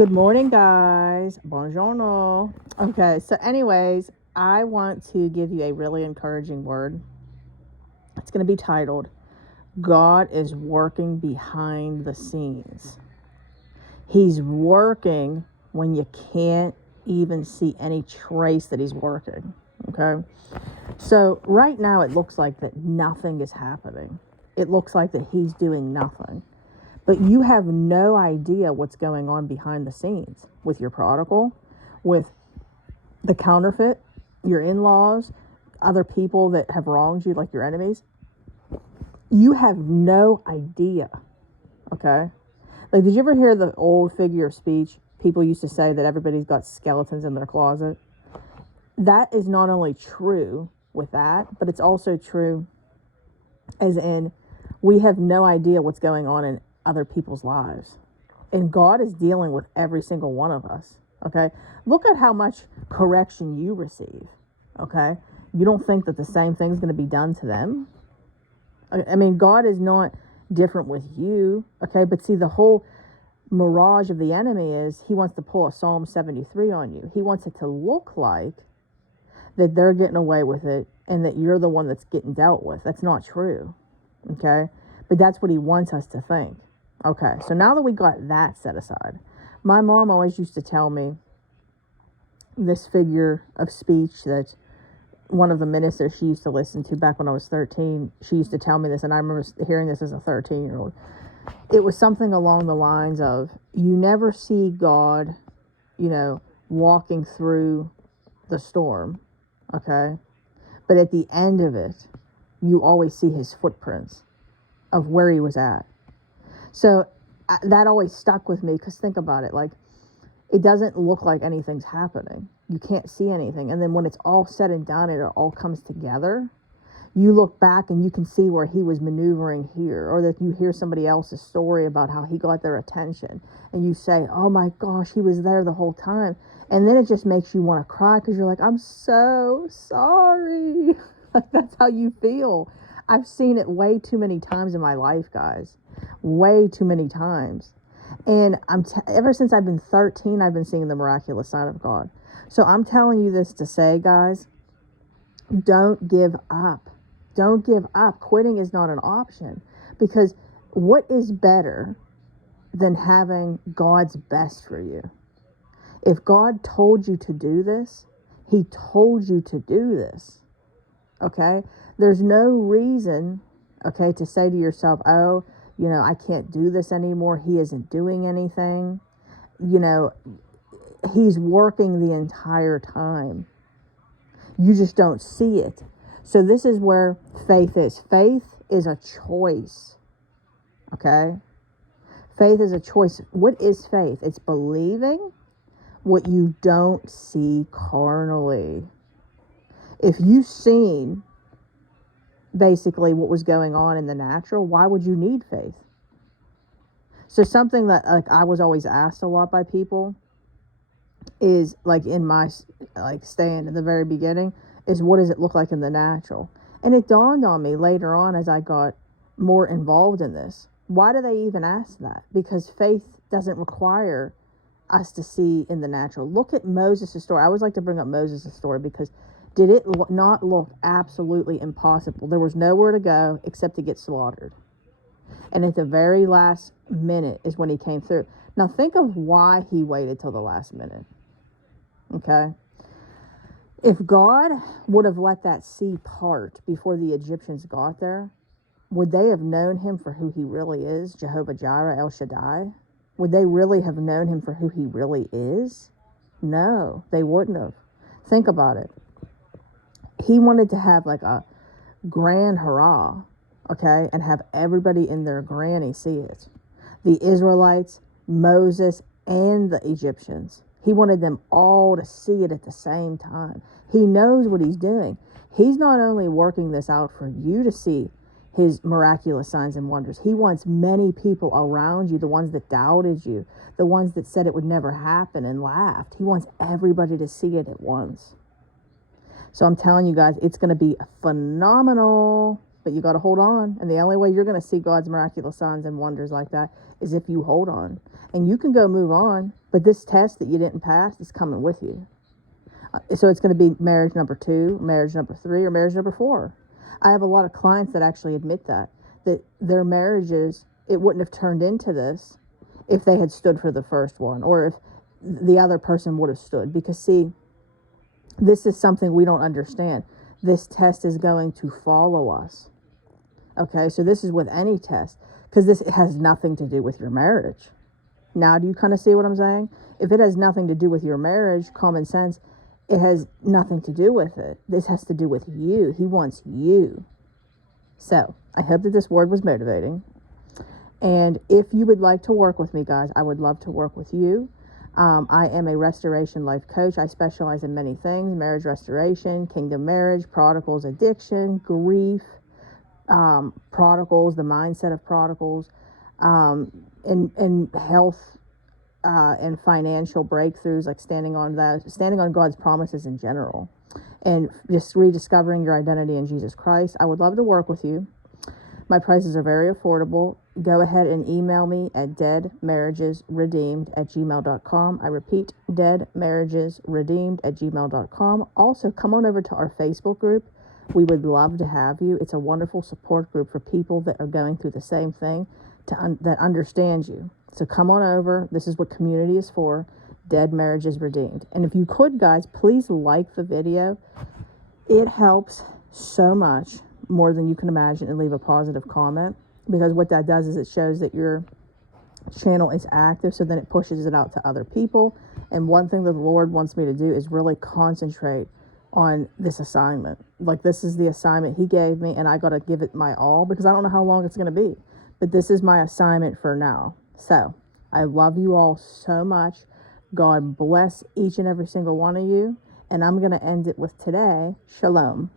Good morning, guys. Buongiorno. Okay, so, anyways, I want to give you a really encouraging word. It's going to be titled, God is working behind the scenes. He's working when you can't even see any trace that he's working. Okay? So, right now, it looks like that nothing is happening. It looks like that he's doing nothing. But you have no idea what's going on behind the scenes with your prodigal, with the counterfeit, your in-laws, other people that have wronged you, like your enemies. You have no idea. Okay? Like, did you ever hear the old figure of speech? People used to say that everybody's got skeletons in their closet. That is not only true with that, but it's also true as in we have no idea what's going on in other people's lives. And God is dealing with every single one of us. Okay? Look at how much correction you receive. Okay? You don't think that the same thing's going to be done to them. I mean, God is not different with you. Okay? But see, the whole mirage of the enemy is he wants to pull a Psalm 73 on you. He wants it to look like that they're getting away with it and that you're the one that's getting dealt with. That's not true. Okay? But that's what he wants us to think. Okay, so now that we got that set aside, my mom always used to tell me this figure of speech that one of the ministers she used to listen to back when I was 13, she used to tell me this, and I remember hearing this as a 13-year-old. It was something along the lines of, you never see God, walking through the storm, okay? But at the end of it, you always see his footprints of where he was at. So that always stuck with me, because think about it, like, it doesn't look like anything's happening. You can't see anything. And then when it's all said and done, it all comes together. You look back and you can see where he was maneuvering here, or that you hear somebody else's story about how he got their attention. And you say, oh my gosh, he was there the whole time. And then it just makes you want to cry, because you're like, I'm so sorry. Like, that's how you feel. I've seen it way too many times in my life, guys. Way too many times. And ever since I've been 13, I've been seeing the miraculous side of God. So I'm telling you this to say, guys, don't give up. Don't give up. Quitting is not an option, because what is better than having God's best for you? If God told you to do this, he told you to do this. Okay? There's no reason, okay, to say to yourself, oh, I can't do this anymore. He isn't doing anything. He's working the entire time. You just don't see it. So this is where faith is. Faith is a choice. Okay? Faith is a choice. What is faith? It's believing what you don't see carnally. If you've seen basically what was going on in the natural, why would you need faith? So something that, like, I was always asked a lot by people is, like, in my stand in the very beginning, is what does it look like in the natural? And it dawned on me later on as I got more involved in this. Why do they even ask that? Because faith doesn't require us to see in the natural. Look at Moses' story. I always like to bring up Moses' story, because did it not look absolutely impossible? There was nowhere to go except to get slaughtered. And at the very last minute is when he came through. Now think of why he waited till the last minute. Okay? If God would have let that sea part before the Egyptians got there, would they have known him for who he really is, Jehovah Jireh, El Shaddai? Would they really have known him for who he really is? No, they wouldn't have. Think about it. He wanted to have like a grand hurrah, okay, and have everybody in their granny see it. The Israelites, Moses, and the Egyptians. He wanted them all to see it at the same time. He knows what he's doing. He's not only working this out for you to see his miraculous signs and wonders. He wants many people around you, the ones that doubted you, the ones that said it would never happen and laughed. He wants everybody to see it at once. So I'm telling you guys, it's going to be phenomenal. but you got to hold on. And the only way you're going to see God's miraculous signs and wonders like that is if you hold on. And you can go move on, but this test that you didn't pass is coming with you. So it's going to be marriage number 2, marriage number 3, or marriage number 4. I have a lot of clients that actually admit that their marriages, it wouldn't have turned into this if they had stood for the first one, or if the other person would have stood. Because see, this is something we don't understand. This test is going to follow us. Okay, so this is with any test, because this has nothing to do with your marriage. Now, do you kind of see what I'm saying? If it has nothing to do with your marriage, common sense, it has nothing to do with it. This has to do with you. He wants you. So I hope that this word was motivating. And if you would like to work with me, guys, I would love to work with you. I am a restoration life coach. I specialize in many things: marriage restoration, kingdom marriage, prodigals, addiction, grief, prodigals, the mindset of prodigals, and health, and financial breakthroughs, like standing on God's promises in general, and just rediscovering your identity in Jesus Christ. I would love to work with you. My prices are very affordable. Go ahead and email me at deadmarriagesredeemed@gmail.com. I repeat, deadmarriagesredeemed@gmail.com. Also, come on over to our Facebook group. We would love to have you. It's a wonderful support group for people that are going through the same thing, that understands you. So come on over. This is what community is for. Dead Marriages Redeemed. And if you could, guys, please like the video. It helps so much, more than you can imagine, and leave a positive comment, because what that does is it shows that your channel is active, so then it pushes it out to other people. And one thing that the Lord wants me to do is really concentrate on this assignment. Like, this is the assignment He gave me, and I got to give it my all, because I don't know how long it's going to be, but this is my assignment for now. So I love you all so much. God bless each and every single one of you. And I'm going to end it with today. Shalom.